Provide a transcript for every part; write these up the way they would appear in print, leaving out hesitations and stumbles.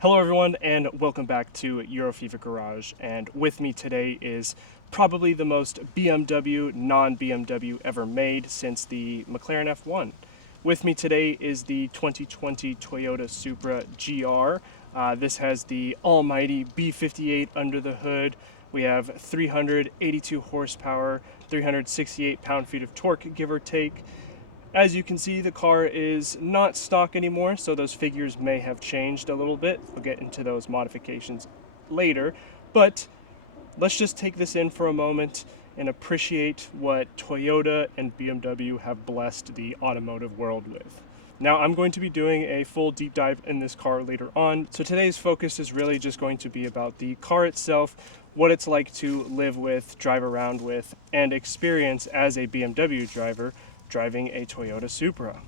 Hello everyone and welcome back to Eurofever Garage, and with me today is probably the most BMW non-BMW ever made since the McLaren F1. With me today is the 2020 Toyota Supra GR. This has the almighty B58 under the hood. We have 382 horsepower, 368 pound-feet of torque, give or take. As you can see, the car is not stock anymore, so those figures may have changed a little bit. We'll get into those modifications later, but let's just take this in for a moment and appreciate what Toyota and BMW have blessed the automotive world with. Now, I'm going to be doing a full deep dive in this car later on, so today's focus is really just going to be about the car itself, what it's like to live with, drive around with, and experience as a BMW driver driving a Toyota Supra.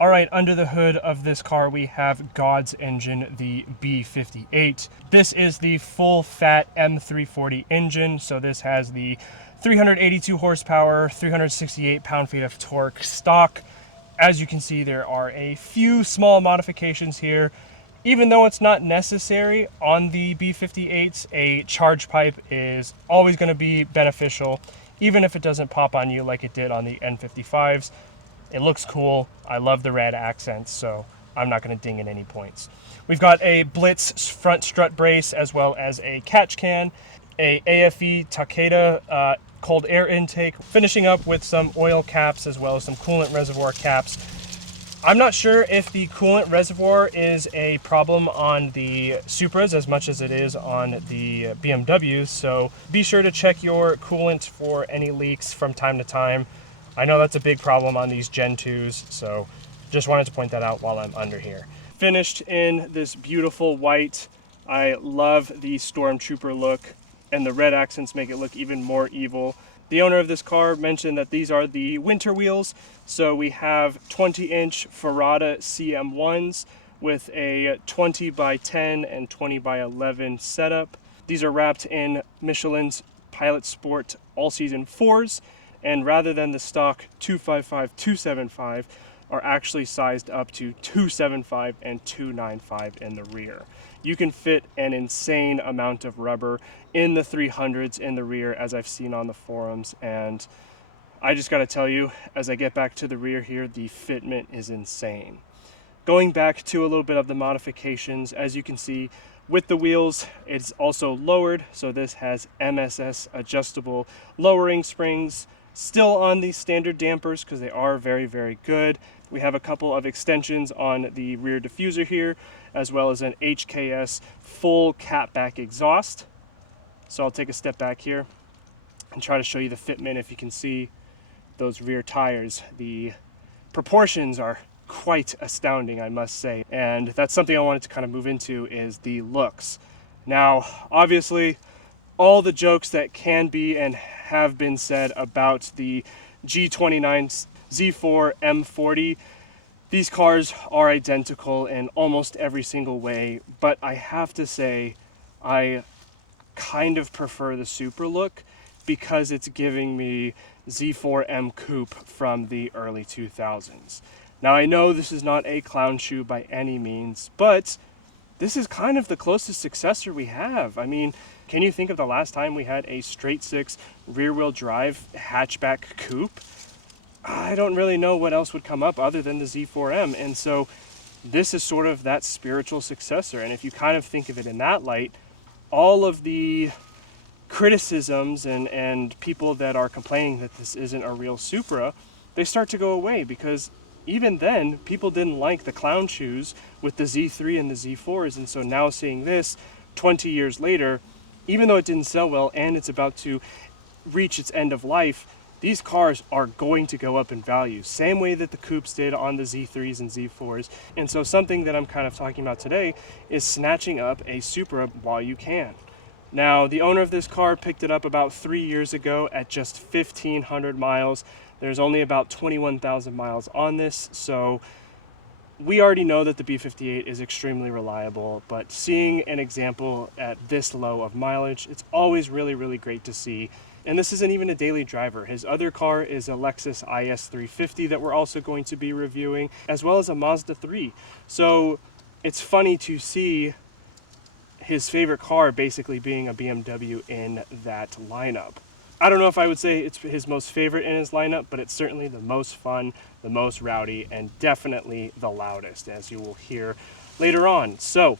All right, under the hood of this car, we have God's engine, the B58. This is the full fat M340 engine. So this has the 382 horsepower, 368 pound-feet of torque stock. As you can see, there are a few small modifications here. Even though it's not necessary on the B58s, a charge pipe is always going to be beneficial, even if it doesn't pop on you like it did on the N55s. It looks cool. I love the red accents, so I'm not going to ding in any points. We've got a Blitz front strut brace as well as a catch can, a AFE Takeda cold air intake, finishing up with some oil caps as well as some coolant reservoir caps. I'm not sure if the coolant reservoir is a problem on the Supras as much as it is on the BMWs, so be sure to check your coolant for any leaks from time to time. I know that's a big problem on these Gen 2s, so just wanted to point that out while I'm under here. Finished in this beautiful white. I love the Stormtrooper look, and the red accents make it look even more evil. The owner of this car mentioned that these are the winter wheels, so we have 20-inch Ferrata CM1s with a 20 by 10 and 20 by 11 setup. These are wrapped in Michelin's Pilot Sport all-season 4s, and rather than the stock 255, 275, are actually sized up to 275 and 295 in the rear. You can fit an insane amount of rubber in the 300s in the rear, as I've seen on the forums, and I just gotta tell you, as I get back to the rear here, the fitment is insane. Going back to a little bit of the modifications, as you can see, with the wheels, it's also lowered, so this has MSS adjustable lowering springs, still on the standard dampers because they are very, very good. We have a couple of extensions on the rear diffuser here, as well as an HKS full catback exhaust. So I'll take a step back here and try to show you the fitment. If you can see those rear tires, the proportions are quite astounding, I must say. And that's something I wanted to kind of move into, is the looks. Now, obviously, all the jokes that can be and have been said about the G29 Z4 M40, these cars are identical in almost every single way, but I have to say I kind of prefer the Supra look because it's giving me Z4M Coupe from the early 2000s. Now, I know this is not a clown shoe by any means, but this is kind of the closest successor we have. I mean, can you think of the last time we had a straight six rear-wheel drive hatchback coupe? I don't really know what else would come up other than the Z4M, and so this is sort of that spiritual successor. And if you kind of think of it in that light, all of the criticisms and people that are complaining that this isn't a real Supra, they start to go away, because even then, people didn't like the clown shoes with the Z3 and the Z4s, and so now seeing this 20 years later, even though it didn't sell well and it's about to reach its end of life, these cars are going to go up in value, same way that the coupes did on the Z3s and Z4s. And so something that I'm kind of talking about today is snatching up a Supra while you can. Now, the owner of this car picked it up about 3 years ago at just 1,500 miles. There's only about 21,000 miles on this, so we already know that the B58 is extremely reliable, but seeing an example at this low of mileage, it's always really, really great to see. And this isn't even a daily driver. His other car is a Lexus IS 350 that we're also going to be reviewing, as well as a Mazda 3. So it's funny to see his favorite car basically being a BMW in that lineup. I don't know if I would say it's his most favorite in his lineup, but it's certainly the most fun, the most rowdy, and definitely the loudest, as you will hear later on. So,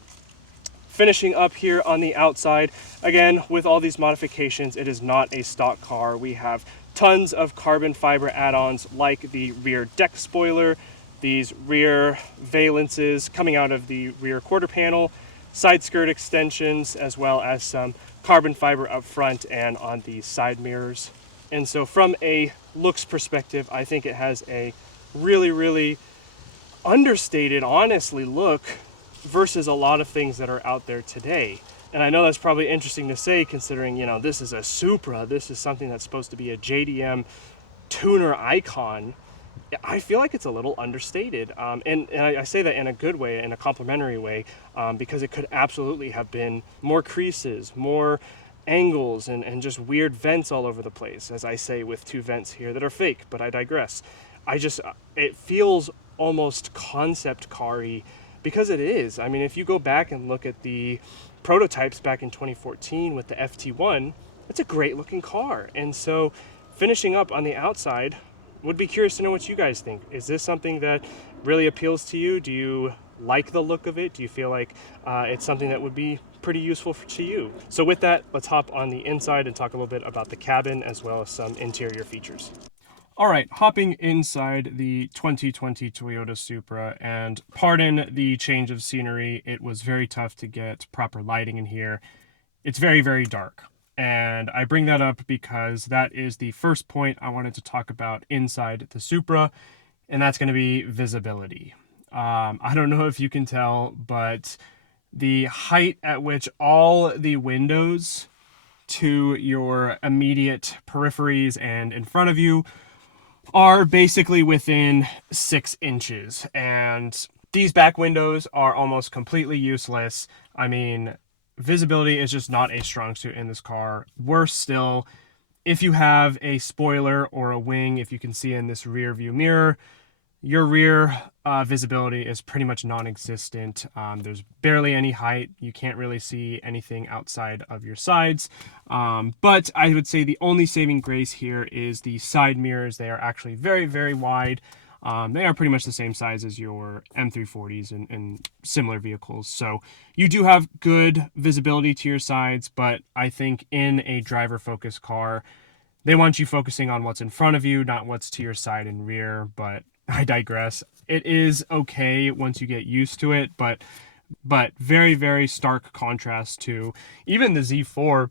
finishing up here on the outside, again, with all these modifications, it is not a stock car. We have tons of carbon fiber add-ons like the rear deck spoiler, these rear valences coming out of the rear quarter panel, side skirt extensions, as well as some carbon fiber up front and on the side mirrors. And so from a looks perspective, I think it has a really, really understated, honestly, look versus a lot of things that are out there today. And I know that's probably interesting to say, considering, you know, this is a Supra, this is something that's supposed to be a JDM tuner icon. I feel like it's a little understated, and I say that in a good way, in a complimentary way, because it could absolutely have been more creases, more angles, and just weird vents all over the place, as I say with two vents here that are fake, but I digress. It feels almost concept car-y, because it is. I mean, if you go back and look at the prototypes back in 2014 with the FT1, it's a great looking car. And so finishing up on the outside, would be curious to know what you guys think. Is this something that really appeals to you? Do you like the look of it? Do you feel like it's something that would be pretty useful to you? So with that, let's hop on the inside and talk a little bit about the cabin as well as some interior features. All right, hopping inside the 2020 Toyota Supra, and pardon the change of scenery, it was very tough to get proper lighting in here. It's very, very dark. And I bring that up because that is the first point I wanted to talk about inside the Supra, and that's going to be visibility. I don't know if you can tell, but the height at which all the windows to your immediate peripheries and in front of you are basically within 6 inches. And these back windows are almost completely useless. I mean, visibility is just not a strong suit in this car. Worse still, if you have a spoiler or a wing, if you can see in this rear view mirror, your rear visibility is pretty much non-existent. There's barely any height. You can't really see anything outside of your sides. But I would say the only saving grace here is the side mirrors. They are actually very, very wide. They are pretty much the same size as your M340s and similar vehicles. So you do have good visibility to your sides, but I think in a driver-focused car, they want you focusing on what's in front of you, not what's to your side and rear. But I digress. It is okay once you get used to it, but very, very stark contrast to even the Z4,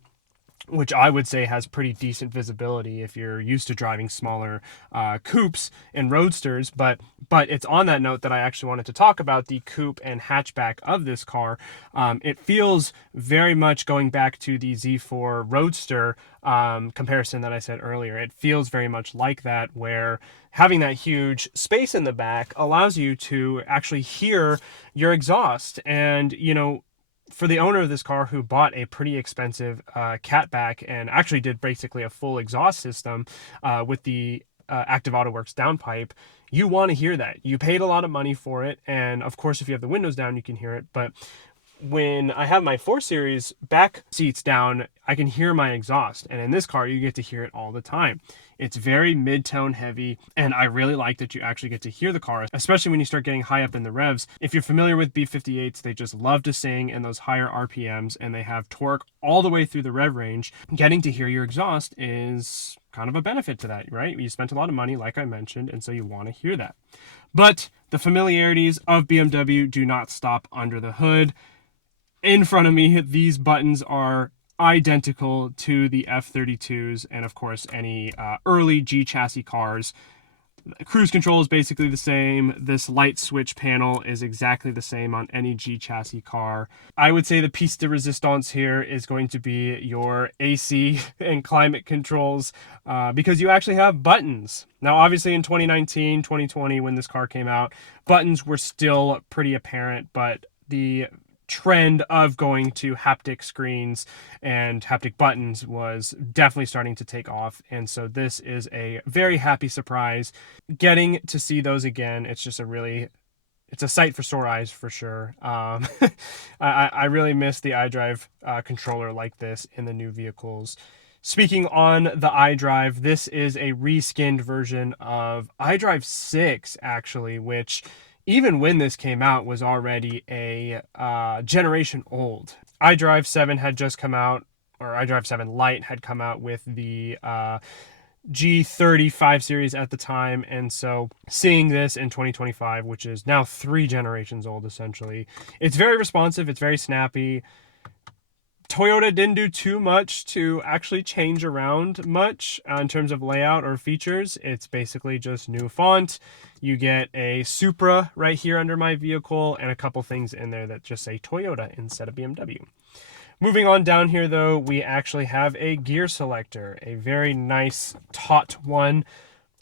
which I would say has pretty decent visibility if you're used to driving smaller coupes and roadsters. But it's on that note that I actually wanted to talk about the coupe and hatchback of this car. It feels very much going back to the Z4 Roadster comparison that I said earlier. It feels very much like that, where having that huge space in the back allows you to actually hear your exhaust. And, you know, for the owner of this car who bought a pretty expensive catback and actually did basically a full exhaust system with the Active AutoWorks downpipe, you want to hear that. You paid a lot of money for it, and of course if you have the windows down you can hear it, but when I have my 4 Series back seats down, I can hear my exhaust, and in this car you get to hear it all the time. It's very mid-tone heavy, and I really like that you actually get to hear the car, especially when you start getting high up in the revs. If you're familiar with B58s, they just love to sing in those higher RPMs, and they have torque all the way through the rev range. Getting to hear your exhaust is kind of a benefit to that, right? You spent a lot of money, like I mentioned, and so you want to hear that. But the familiarities of BMW do not stop under the hood. In front of me, these buttons are identical to the F32s and of course any early G chassis cars. Cruise control is basically the same. This light switch panel is exactly the same on any G chassis car. I would say the piece de resistance here is going to be your AC and climate controls because you actually have buttons. Now obviously in 2019, 2020 when this car came out, buttons were still pretty apparent, but the trend of going to haptic screens and haptic buttons was definitely starting to take off. And so this is a very happy surprise. Getting to see those again, it's just it's a sight for sore eyes for sure. I really miss the iDrive controller like this in the new vehicles. Speaking on the iDrive, this is a reskinned version of iDrive 6, actually, which even when this came out was already a generation old. iDrive 7 had just come out, or iDrive 7 Lite had come out with the G35 series at the time, and so seeing this in 2025, which is now 3 generations old essentially, it's very responsive, it's very snappy. Toyota didn't do too much to actually change around much in terms of layout or features. It's basically just new font. You get a Supra right here under my vehicle and a couple things in there that just say Toyota instead of BMW. Moving on down here though, we actually have a gear selector, a very nice taut one.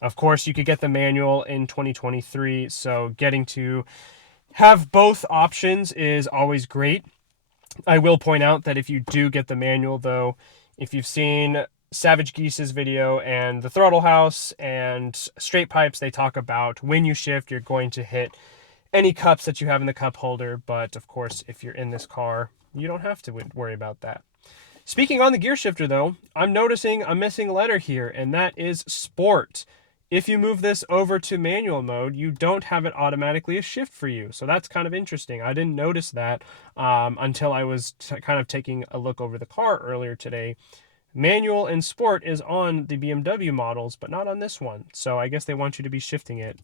Of course, you could get the manual in 2023, so getting to have both options is always great. I will point out that if you do get the manual though, if you've seen Savage Geese's video and the throttle house and straight pipes, they talk about when you shift, you're going to hit any cups that you have in the cup holder. But of course, if you're in this car, you don't have to worry about that. Speaking on the gear shifter though, I'm noticing a missing letter here, and that is Sport. If you move this over to manual mode, you don't have it automatically a shift for you. So that's kind of interesting. I didn't notice that until I was kind of taking a look over the car earlier today. Manual and Sport is on the BMW models, but not on this one. So I guess they want you to be shifting it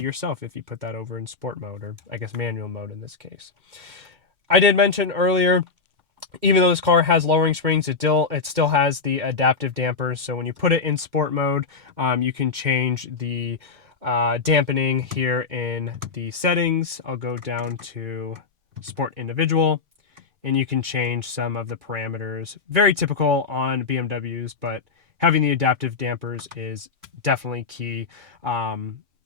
yourself if you put that over in Sport mode, or I guess manual mode in this case. I did mention earlier, even though this car has lowering springs, it still has the adaptive dampers. So when you put it in sport mode, you can change the dampening here in the settings. I'll go down to sport individual, and you can change some of the parameters. Very typical on BMWs, but having the adaptive dampers is definitely key.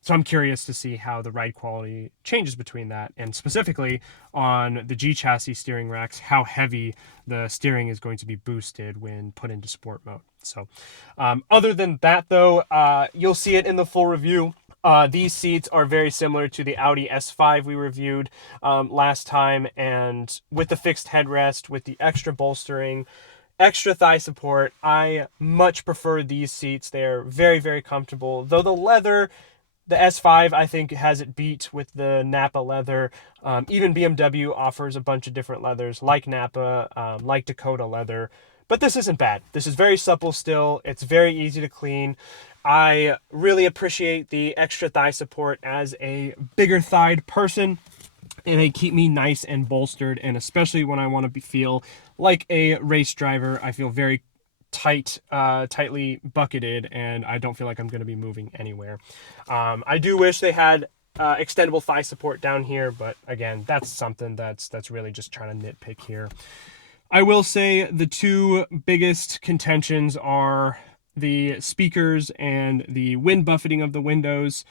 So I'm curious to see how the ride quality changes between that, and specifically on the G chassis steering racks, how heavy the steering is going to be boosted when put into sport mode. So other than that though, you'll see it in the full review. These seats are very similar to the Audi S5 we reviewed last time, and with the fixed headrest, with the extra bolstering, extra thigh support, I much prefer these seats. They're very, very comfortable, though the S5, I think, has it beat with the Napa leather. Even BMW offers a bunch of different leathers, like Napa, like Dakota leather. But this isn't bad. This is very supple still. It's very easy to clean. I really appreciate the extra thigh support as a bigger thighed person. And they keep me nice and bolstered. And especially when I want to feel like a race driver, I feel very tightly bucketed, and I don't feel like I'm going to be moving anywhere. I do wish they had extendable thigh support down here, but again, that's something that's really just trying to nitpick here. I will say the two biggest contentions are the speakers and the wind buffeting of the windows.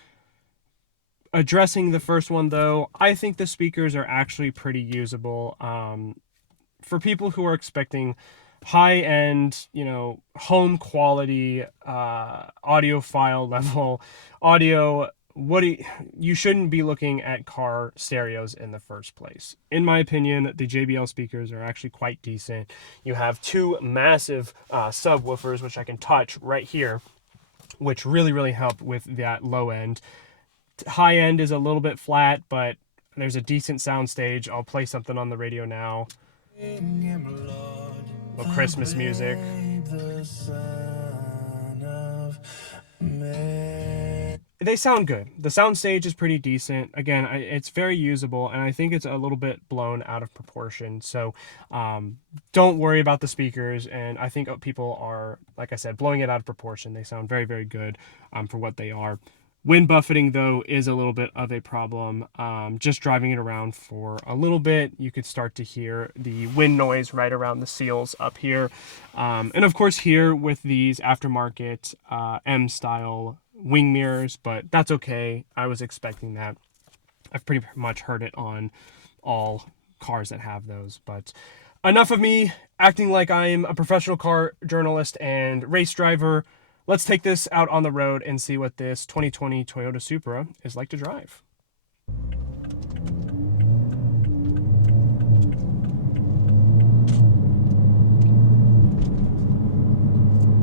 Addressing the first one though, I think the speakers are actually pretty usable. For people who are expecting high-end, home quality, audiophile level audio, you shouldn't be looking at car stereos in the first place. In my opinion, the JBL speakers are actually quite decent. You have two massive subwoofers, which I can touch right here, which really, really help with that low end. High end is a little bit flat, but there's a decent sound stage. I'll play something on the radio now. Little Christmas music. They sound good. The sound stage is pretty decent. Again, it's very usable, and I think it's a little bit blown out of proportion. So don't worry about the speakers, and I think people are, like I said, blowing it out of proportion. They sound very, very good for what they are. Wind buffeting, though, is a little bit of a problem. Just driving it around for a little bit, you could start to hear the wind noise right around the seals up here. And of course here with these aftermarket M-style wing mirrors, but that's okay. I was expecting that. I've pretty much heard it on all cars that have those. But enough of me acting like I'm a professional car journalist and race driver. Let's take this out on the road and see what this 2020 Toyota Supra is like to drive.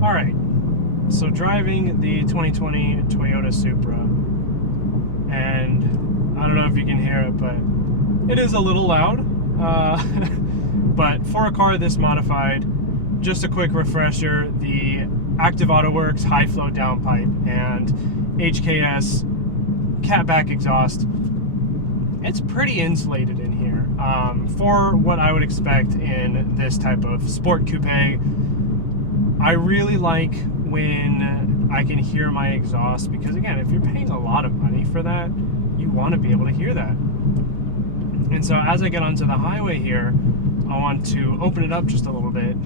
All right, so driving the 2020 Toyota Supra, and I don't know if you can hear it, but it is a little loud. But for a car this modified, just a quick refresher, the Active Auto Works high flow downpipe and HKS catback exhaust, it's pretty insulated in here for what I would expect in this type of sport coupe. I really like when I can hear my exhaust because, again, if you're paying a lot of money for that, you want to be able to hear that. And so as I get onto the highway here, I want to open it up just a little bit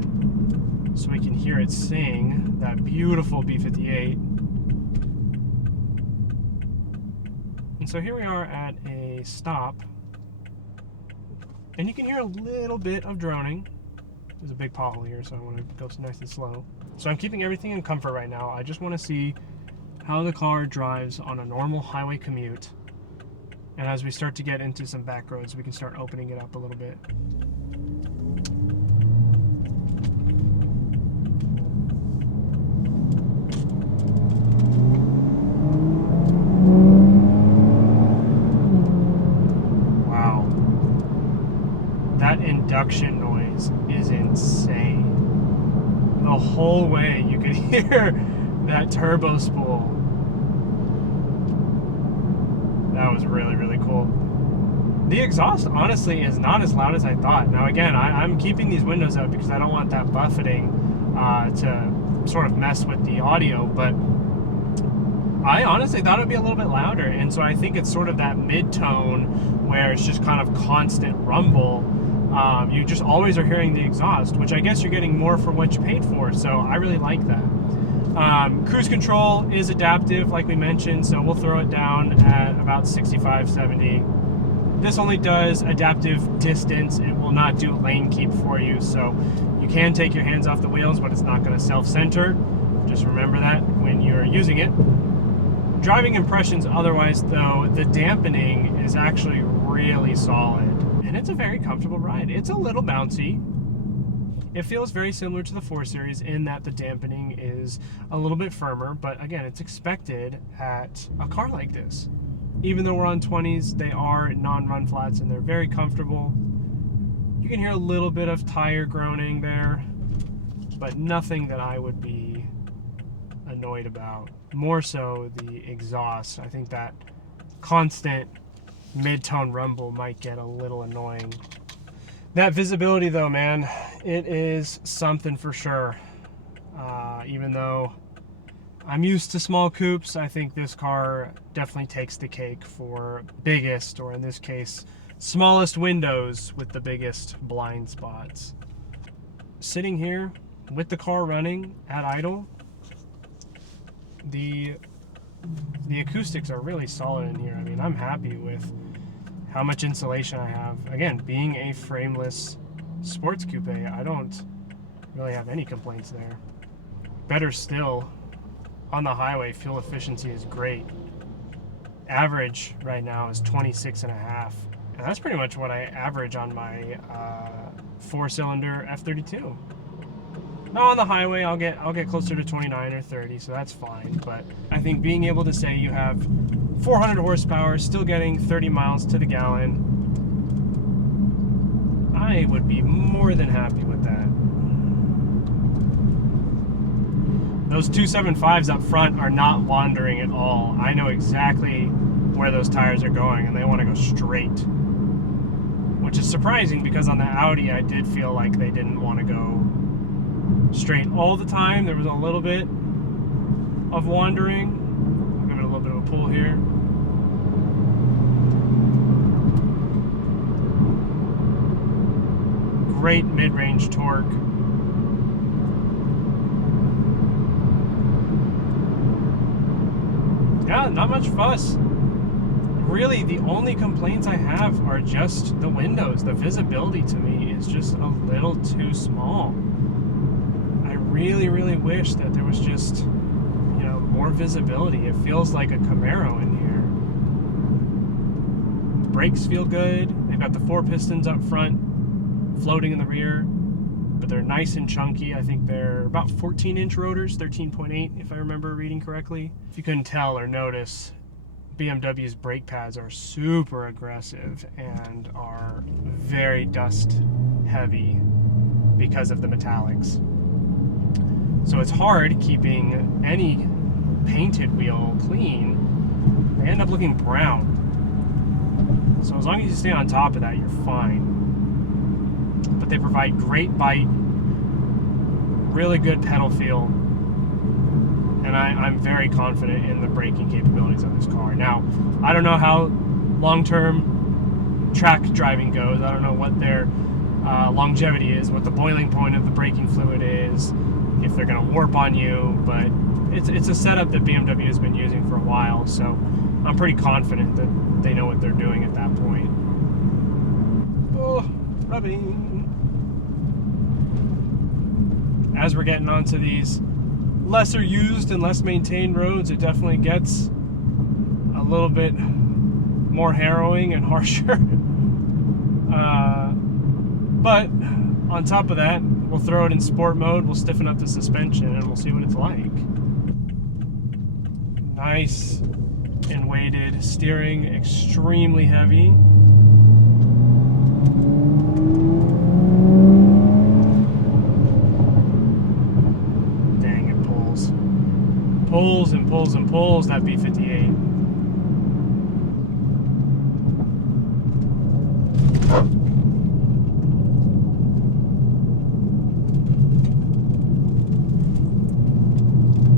so we can hear it sing that beautiful B58. And so here we are at a stop, and you can hear a little bit of droning. There's a big pothole here, so I want to go nice and slow. So I'm keeping everything in comfort right now. I just want to see how the car drives on a normal highway commute. And as we start to get into some back roads, we can start opening it up a little bit. Wow. That induction noise is insane. The whole way you could hear that turbo spool. That was really, really cool. The exhaust, honestly, is not as loud as I thought. Now, again, I'm keeping these windows up because I don't want that buffeting to sort of mess with the audio, but I honestly thought it would be a little bit louder, and so I think it's sort of that mid-tone where it's just kind of constant rumble. You just always are hearing the exhaust, which I guess you're getting more for what you paid for, so I really like that. Cruise control is adaptive, like we mentioned, so we'll throw it down at about 65, 70. This only does adaptive distance. It will not do lane keep for you, so you can take your hands off the wheels, but it's not going to self-center. Just remember that when you're using it. Driving impressions otherwise, though, the dampening is actually really solid, and it's a very comfortable ride. It's a little bouncy. It feels very similar to the 4 Series in that the dampening is a little bit firmer, but again, it's expected at a car like this. Even though we're on 20s, they are non-run flats and they're very comfortable. You can hear a little bit of tire groaning there, but nothing that I would be annoyed about. More so the exhaust. I think that constant mid-tone rumble might get a little annoying. That visibility, though, man, it is something for sure. Even though I'm used to small coupes, I think this car definitely takes the cake for biggest, or in this case, smallest windows with the biggest blind spots. Sitting here with the car running at idle, the acoustics are really solid in here. I mean, I'm happy with how much insulation I have. Again, being a frameless sports coupe, I don't really have any complaints there. Better still, on the highway, fuel efficiency is great. Average right now is 26.5, and that's pretty much what I average on my 4-cylinder F32. Now on the highway, I'll get closer to 29 or 30, so that's fine. But I think being able to say you have 400 horsepower, still getting 30 miles to the gallon, I would be more than happy with that. Those 275s up front are not wandering at all. I know exactly where those tires are going, and they want to go straight. Which is surprising, because on the Audi, I did feel like they didn't want to go straight all the time. There was a little bit of wandering. I'll give it a little bit of a pull here. Great mid-range torque. Yeah, not much fuss. really the only complaints I have are just the windows. The visibility to me is just a little too small. I really, really wish that there was just, you know, more visibility. It feels like a Camaro in here. The brakes feel good. They've got the 4 pistons up front, floating in the rear, but they're nice and chunky. I think they're about 14-inch rotors, 13.8 if I remember reading correctly. If you couldn't tell or notice, BMW's brake pads are super aggressive and are very dust heavy because of the metallics. So it's hard keeping any painted wheel clean. They end up looking brown. So as long as you stay on top of that, you're fine. But they provide great bite, really good pedal feel, and I'm very confident in the braking capabilities of this car. Now, I don't know how long-term track driving goes. I don't know what their longevity is, what the boiling point of the braking fluid is, if they're going to warp on you, but it's a setup that BMW has been using for a while, so I'm pretty confident that they know what they're doing at that point. Oh, rubbing. As we're getting onto these lesser used and less maintained roads, it definitely gets a little bit more harrowing and harsher. But on top of that, we'll throw it in sport mode, we'll stiffen up the suspension, and we'll see what it's like. Nice and weighted steering, extremely heavy. Dang, it pulls. Pulls and pulls and pulls, that B58.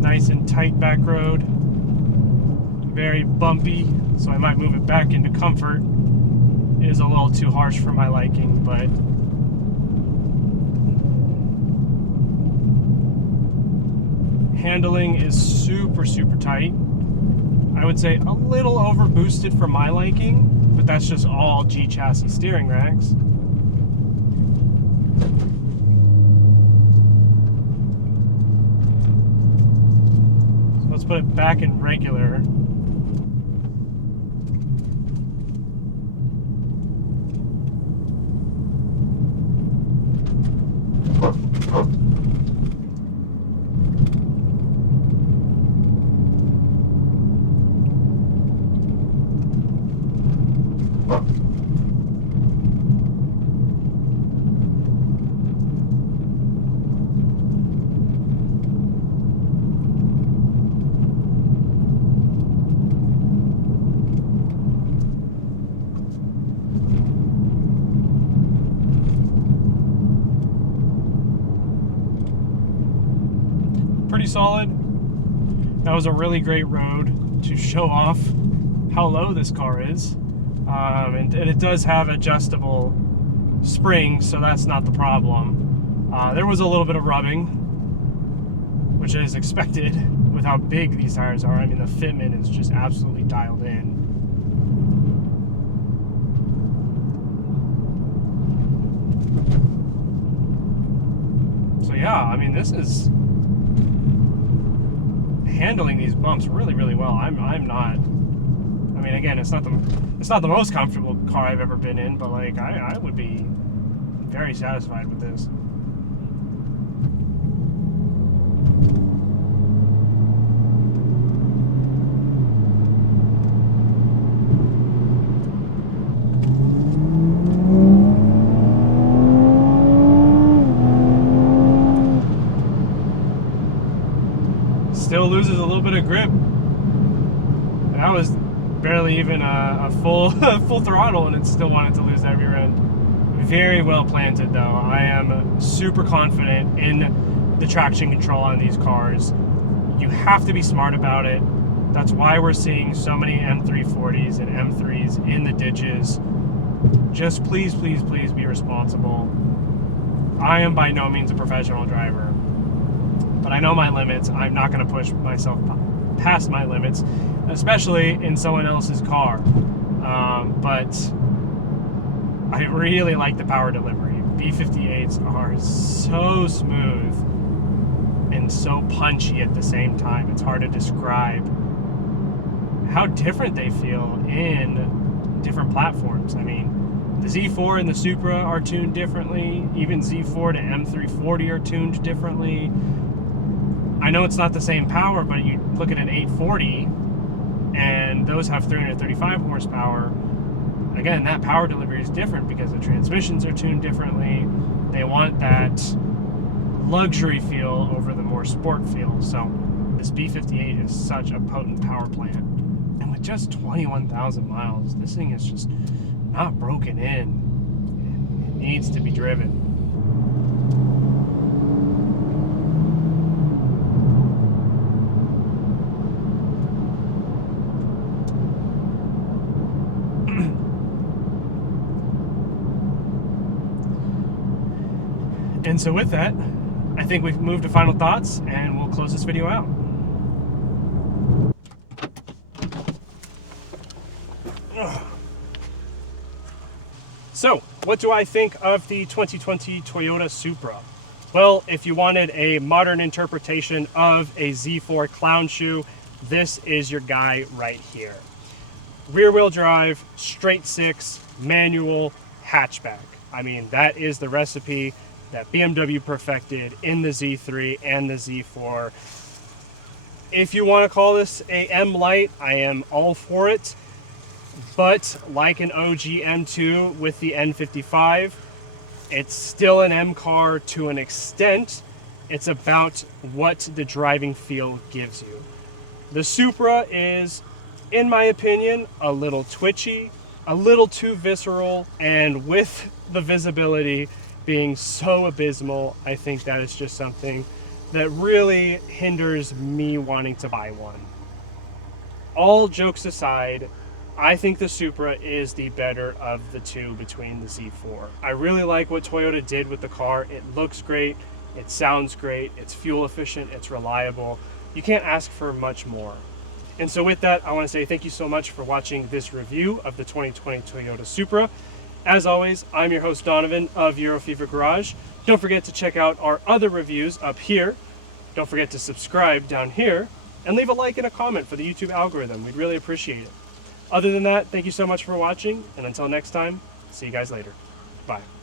Nice and tight back road. Very bumpy, so I might move it back into comfort. It is a little too harsh for my liking, but handling is super, super tight. I would say a little over boosted for my liking, but that's just all G chassis steering racks. So let's put it back in regular. Pretty solid. That was a really great road to show off how low this car is. And it does have adjustable springs, so that's not the problem. There was a little bit of rubbing, which is expected with how big these tires are. I mean, the fitment is just absolutely dialed in. So yeah, I mean, this is handling these bumps really, really well. I'm not. I mean, again, it's not the most comfortable car I've ever been in, but like I would be very satisfied with this. Still loses a little bit of grip. That was barely even a full full throttle, and it still wanted to lose that rear end. Very well planted, though. I am super confident in the traction control on these cars. You have to be smart about it. That's why we're seeing so many M340s and M3s in the ditches. Just please, please, please be responsible. I am by no means a professional driver, but I know my limits. I'm not going to push myself past my limits, especially in someone else's car. But I really like the power delivery. B58s are so smooth and so punchy at the same time. It's hard to describe how different they feel in different platforms. I mean, the Z4 and the Supra are tuned differently. Even Z4 to M340 are tuned differently. I know it's not the same power, but you look at an 840 and those have 335 horsepower. Again, that power delivery is different because the transmissions are tuned differently. They want that luxury feel over the more sport feel. So this B58 is such a potent power plant. And with just 21,000 miles, this thing is just not broken in. It needs to be driven. And so with that, I think we've moved to final thoughts, and we'll close this video out. So, what do I think of the 2020 Toyota Supra? Well, if you wanted a modern interpretation of a Z4 clown shoe, this is your guy right here. Rear-wheel drive, straight six, manual, hatchback. I mean, that is the recipe that BMW perfected in the Z3 and the Z4. If you want to call this a M Light, I am all for it. But like an OG M2 with the N55, it's still an M car to an extent. It's about what the driving feel gives you. The Supra is, in my opinion, a little twitchy, a little too visceral, and with the visibility being so abysmal, I think that is just something that really hinders me wanting to buy one. All jokes aside, I think the Supra is the better of the two between the Z4. I really like what Toyota did with the car. It looks great, it sounds great, it's fuel efficient, it's reliable. You can't ask for much more. And so with that, I want to say thank you so much for watching this review of the 2020 Toyota Supra. As always, I'm your host Donovan of Eurofever Garage. Don't forget to check out our other reviews up here. Don't forget to subscribe down here and leave a like and a comment for the YouTube algorithm. We'd really appreciate it. Other than that, thank you so much for watching, and until next time, see you guys later. Bye.